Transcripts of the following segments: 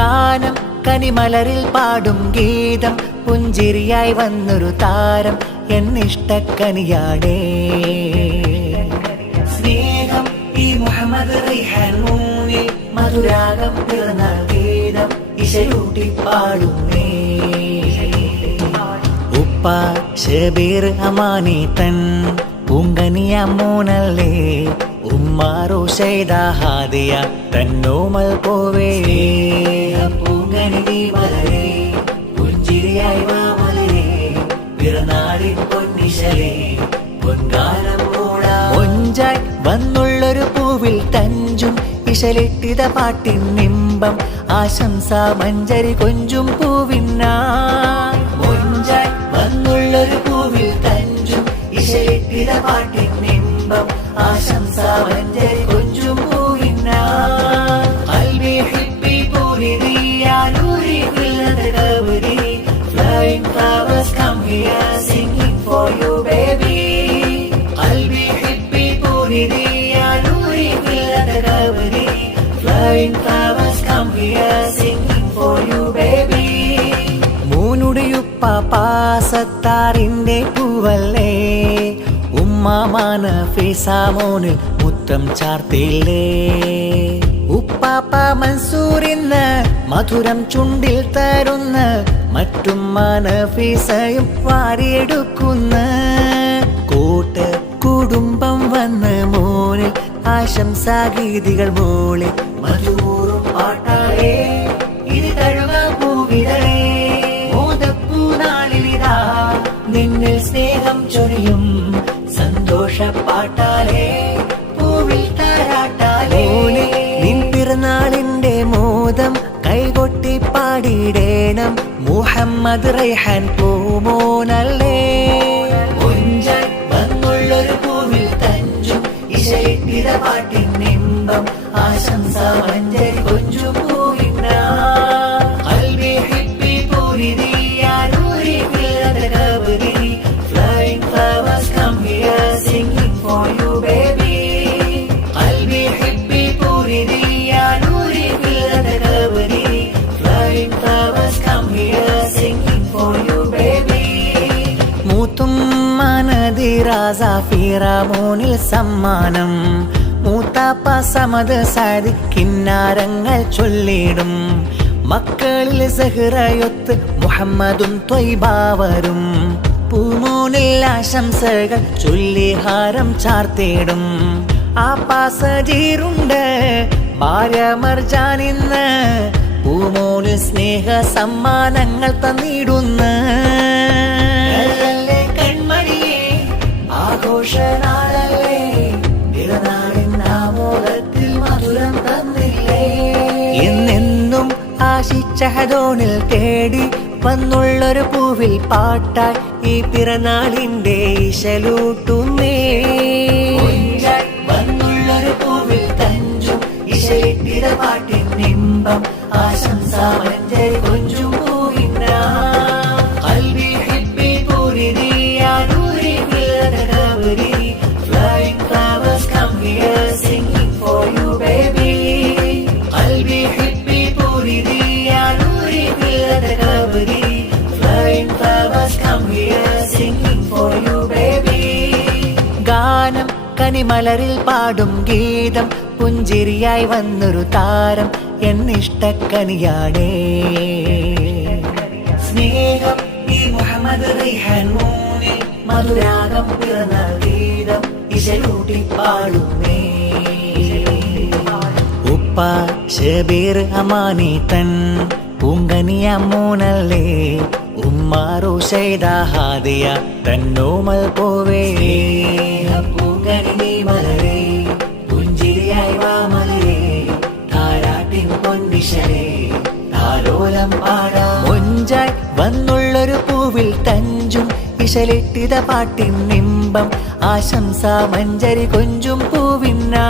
ഗാനം കനിമലരിൽ പാടും ഗീതം പുഞ്ചിരിയായി വന്നൊരു താരം എന്നിഷ്ടക്കനിയാടേ. സ്നേഹം ഈ മുഹമ്മദ് റൈഹാൻ മൂന്നിൽ മധുരാഗം പിറന്നാൾ ഗീതം ഇശലൂട്ടി പാടുന്നേ. ഉപ്പ ഷബീർ അമാനി തൻ പൂങ്കനിയ മോനല്ലേ, ഉമ്മാറു ഷൈദ ഹാദിയ തന്നോമൽ പോവേ. പൂങ്കനി മലരേ പുഞ്ചിരിയായി വാ മലരേ, പിറന്നാളിൻ പൊന്നിശലേ പൊൻകാലം മൂടാ. ഒഞ്ചായി വന്നുള്ളൊരു പൂവിൽ തഞ്ചും ഇശലിട്ടിത പാട്ടിൻ നിമ്പം ആശംസ മഞ്ചരി കൊഞ്ചും പൂവിന്നാ. ഒഞ്ചായി വന്നുള്ളൊരു പൂവിൽ തഞ്ചും ഇശലിട്ടിത പാട്ടിൻ നിമ്പം ആശംസ മഞ്ചരി കൊഞ്ചും പൂവിന്നാ. ഖൽബി ഹിബ്ബി പൂരിദി യാ Noori ഫില്ലത കബരി, flying flowers come here singing for you baby. ഖൽബി ഹിബ്ബി പൂരിദി yeah Noori ഫില്ലത കബരി, flying flowers come here singing for you baby. മൂനുടിയുപ്പ പാസത്താറിന്റെ പൂവല്ലേ, ഉമ്മാമാന ഫിസാമോനിൽ മുത്തം ചാർത്തില്ലേ. ഉപ്പാപ്പ മൻസൂരിന്ന് മധുരം ചുണ്ടിൽ തരുന്ന, മറ്റുമ്മാന ഫിസയും വാരിയെടുക്കുന്ന. കൂട്ട് കുടുംബം വന്ന് മോനിൽ ആശംസാഗീതികൾ മോളിൽ മധുരൂറും പാട്ടാളേ. ഇത് തഴുക പൂവിതളേ, മോദപ്പൂനാളിലിതാ നിന്നിൽ സ്നേഹം ചൊരിയും സന്തോഷ പാട്ടാലേ, പൂവിൽ താരാട്ടാലേ. നിൻ പിറന്നാളിന്റെ മോദം കൈകൊട്ടി പാടിയിടേണം മുഹമ്മദ് റൈഹാൻ പൂമോനല്ലേ. ഒഞ്ചായി വന്നുള്ളൊരു പൂവിൽ തഞ്ചും ഇശലിട്ടിത പാട്ടിൻ നിമ്പം ആശംസ മഞ്ചരി കൊഞ്ചും പൂവിന്നാ. ഖൽബി ഹിബ്ബി പൂരിദി യാ Noori ഫില്ലത കബരി, flying flowers come here singing for you baby. ഖൽബി ഹിബ്ബി പൂരിദി yeah Noori ഫില്ലത കബരി, flying flowers come here singing for you baby. മൂത്തും മനതി Raza ഫിറമോനിൽ സമ്മാനം, മൂത്താപ്പ സമദ് സാദി കിന്നാരങ്ങൾ ചൊല്ലിടും. മക്കളിൽ സഹ്റയൊത്ത് മുഹമ്മദും ത്വയ്ബാവരും, പൂമോനിൽ ആശംസകൾ ചൊല്ലി ഹാരം ചാർത്തിടും. ആ പാസജീറുണ്ട് ഭാര്യ മർജാനിന്ന്, പൂമോന് സ്നേഹ സമ്മാനങ്ങൾ തന്നിടുന്ന. കൺമണിയെ ആഘോഷനാളല്ലേ, പിറന്നാളിൻ ആമോദത്തിൽ മധുരം തന്നില്ലേ. എന്നെന്നും ആശിച്ച ഹദോനിൽ തേടി വന്നുള്ളൊരു പൂവിൽ പാട്ടായി ഈ പിറന്നാളിന്റെ ഇശലൂട്ടുന്നേ. വന്നുള്ളൊരു പൂവിൽ തഞ്ചും ഇശലിട്ടിത പാട്ടിൻ നിമ്പം ആശംസ മഞ്ചരി കൊഞ്ചും പൂവിന്നാ. ഖൽബി ഹിബ്ബി പൂരിദി യാ Noori ഫില്ലത കബരി, flying flowers come here singing for you baby. ഖൽബി ഹിബ്ബി പൂരിദി yeah Noori ഫില്ലത കബരി, flying flowers come here singing for you baby. ഗാനം കനിമലരിൽ പാടും ഗീതം പുഞ്ചിരിയായി വന്നൊരു താരം എന്നിഷ്ടക്കനിയാടേ. സ്നേഹം ഈ മുഹമ്മദ് റൈഹാൻ മൂന്നിൽ മധുരാഗം പിറന്നാൾ ഗീതം ഇശലൂട്ടി പാടുന്നേ. ഉപ്പ ഷബീർ അമാനി തൻ പൂങ്കനിയ മോനല്ലേ, ഉമ്മാറു ഷൈദ ഹാദിയ തന്നോമൽ പോവേ. പൂങ്കനി മലരേ പുഞ്ചിരിയായി വാ മലരേ, താരാട്ടിൻ പൊന്നിശലേ താലോലം പാടാ. ഒഞ്ചായി വന്നുള്ളൊരു പൂവിൽ തഞ്ചും ഇശലിട്ടിത പാട്ടിൻ നിമ്പം ആശംസ മഞ്ചരി കൊഞ്ചും പൂവിന്നാ.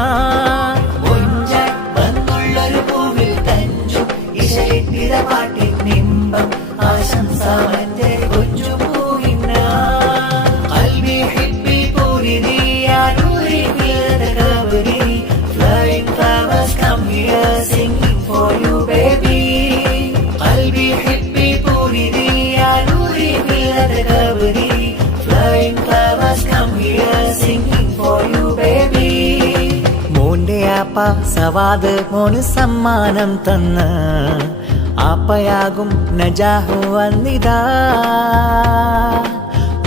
ഒഞ്ചായി വന്നുള്ളൊരു പൂവിൽ തഞ്ചും ഇശലിട്ടിത പാട്ടിൻ നിമ്പം ആശംസ മഞ്ചരി കൊഞ്ചും പൂവിന്നാ. ഖൽബി ഹിബ്ബി പൂരിദി യാ Noori ഫില്ലത കബരി, flying flowers come here singing for you baby. പേരാപ്പ Savad മോന് സമ്മാനം തന്ന് ആപ്പയാകും നജാഹു വന്നിതാ.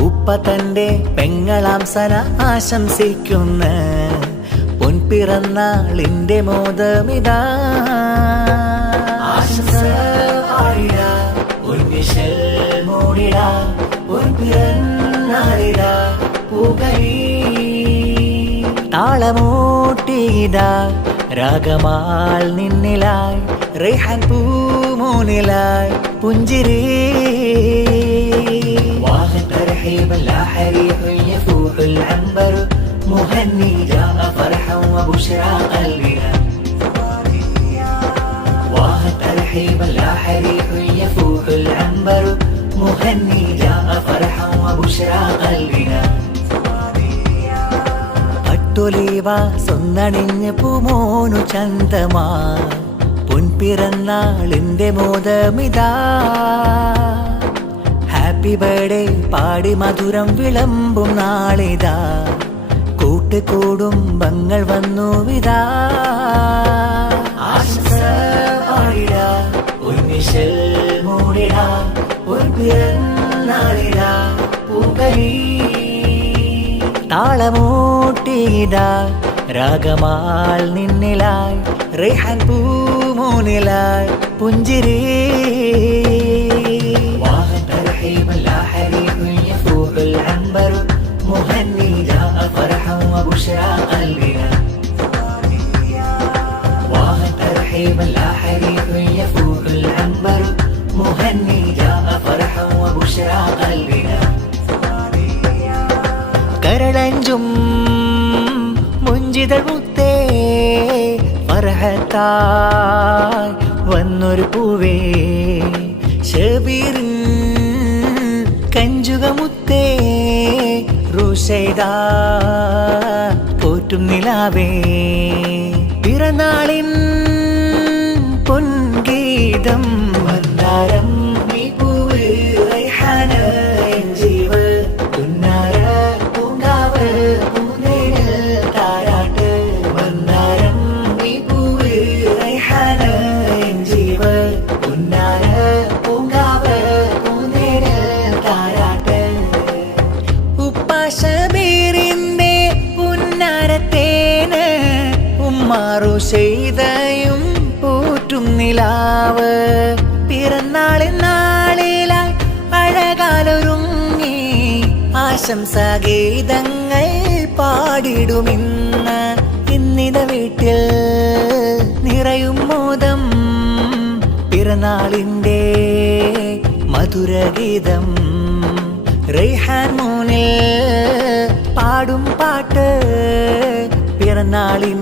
ഉപ്പ തന്റെ പെങ്ങളാം സന ആശംസിക്കുന്ന പൊൻപിറന്നാളിന്റെ മോദമിതാ. ആശംസ പാടിടാ ഉന്മിഷൽ മൂടിടാ പൊൻപിറന്നാളിടാ പൂകരി താളമൂട്ടിയിടാ രാഗമാൽ നിന്നിലായി റൈഹാൻ പൂമൂനിലായി പുഞ്ചിരി. واخد ترحيبا لا حريق يفوح العنبر مهني جاء فرحا وبشرى قلبنا. واخد ترحيبا لا حريق يفوح العنبر مهني جاء فرحا وبشرى قلبنا. ൊലിവ സ്വന്തണിഞ്ഞ് പൂമോനു ചന്തമാ പൊൻപിറന്നാളിന്റെ മോദമിതാ. ഹാപ്പി ബർത്ത്ഡേ പാടി മധുരം വിളമ്പും നാളിതാ. കൂട്ടുകുടുംബങ്ങൾ വന്നു വിതാ. ആശംസ പാടിടാ ഉന്മിഷൽ മൂടിടാ പൊൻപിറന്നാളിടാ പൂകരി താളമൂട്ടിയിടാ രാഗമാൽ നിന്നിലായി റൈഹാൻ പൂമൂനിലായി പുഞ്ചിരി. واخد ترحيبا لا حريق يفوح العنبر مهني جاء فرحا وبشرى قلبنا. واخد ترحيبا لا حريق يفوح العنبر مهني جاء فرحا وبشرى قلبنا. കരളഞ്ചും മുഞ്ചിതൾ മുത്തേ ഫർഹത്തായി വന്നൊരു പൂവേ ഷബീറിൻ കഞ്ചുകമുത്തേ റുഷൈദാ പോറ്റും നിലാവേ പിറന്നാളിൻ പൊൻഗീതം വന്നാരം നീ പൂവ് റൈഹാന ജീവ് തുന്നാര പൂങ്കാവ് പൂന്തേനൽ താരാട്ട് വന്നാരം നീ പൂവ് റൈഹാന ജീവ് തുന്നാര പൂങ്കാവ് പൂന്തേനൽ താരാട്ട്. ഉപ്പാശബീറിന്റെ പുന്നാരത്തേന് ഉമ്മാറു ചെയ്തയും പോറ്റും നിലാവ് പിറന്നാളിൻ നാളിലായി അഴകാലൊരുങ്ങി ആശംസാഗീതങ്ങൾ പാടിടുമിന്ന്. ഇന്നിത വീട്ടിൽ നിറയും മോദം പിറന്നാളിൻ്റെ മധുരഗീതം റൈഹാൻ മോനിൽ പാടും പാട്ട് പിറന്നാളിൻ